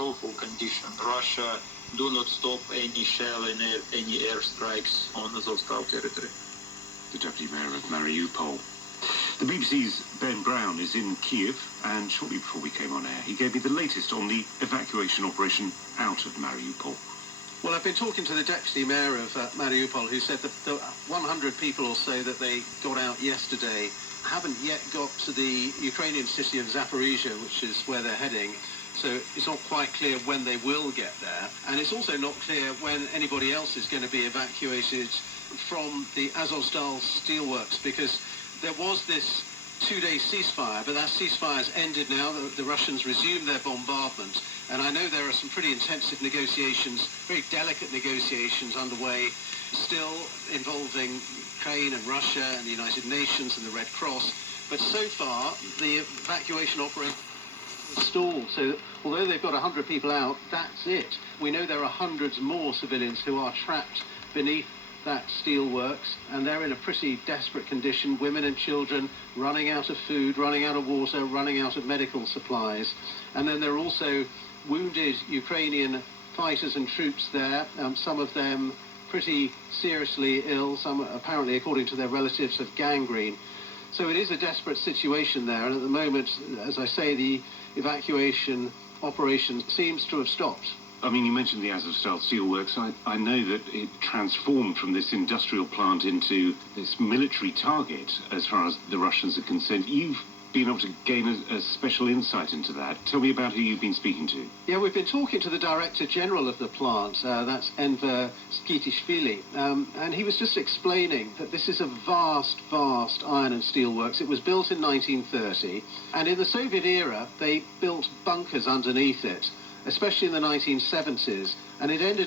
awful condition. Russia do not stop any shell and any airstrikes on Azovstal territory. The Deputy Mayor of Mariupol. The BBC's Ben Brown is in Kiev, and shortly before we came on air, he gave me the latest on the evacuation operation out of Mariupol. Well, I've been talking to the Deputy Mayor of Mariupol, who said that the 100 people or so that they got out yesterday haven't yet got to the Ukrainian city of Zaporizhia, which is where they're heading. So it's not quite clear when they will get there. And it's also not clear when anybody else is going to be evacuated from the Azovstal steelworks, because there was this two-day ceasefire, but that ceasefire's ended now. The Russians resumed their bombardment. And I know there are some pretty intensive negotiations, very delicate negotiations underway, still involving Ukraine and Russia and the United Nations and the Red Cross. But so far, the evacuation operation is stalled. So although they've got 100 people out, that's it. We know there are hundreds more civilians who are trapped beneath that steelworks, and they're in a pretty desperate condition. Women and children running out of food, running out of water, running out of medical supplies. And then there are also wounded Ukrainian fighters and troops there, some of them pretty seriously ill, some apparently, according to their relatives, have gangrene. So it is a desperate situation there, and at the moment, as I say, the evacuation operation seems to have stopped. I mean, you mentioned the Azovstal steelworks. I know that it transformed from this industrial plant into this military target as far as the Russians are concerned. You've been able to gain a special insight into that. Tell me about who you've been speaking to. Yeah, we've been talking to the Director General of the plant, that's Enver Skitishvili, and he was just explaining that this is a vast iron and steel works. It was built in 1930, and in the Soviet era, they built bunkers underneath it, especially in the 1970s, and it ended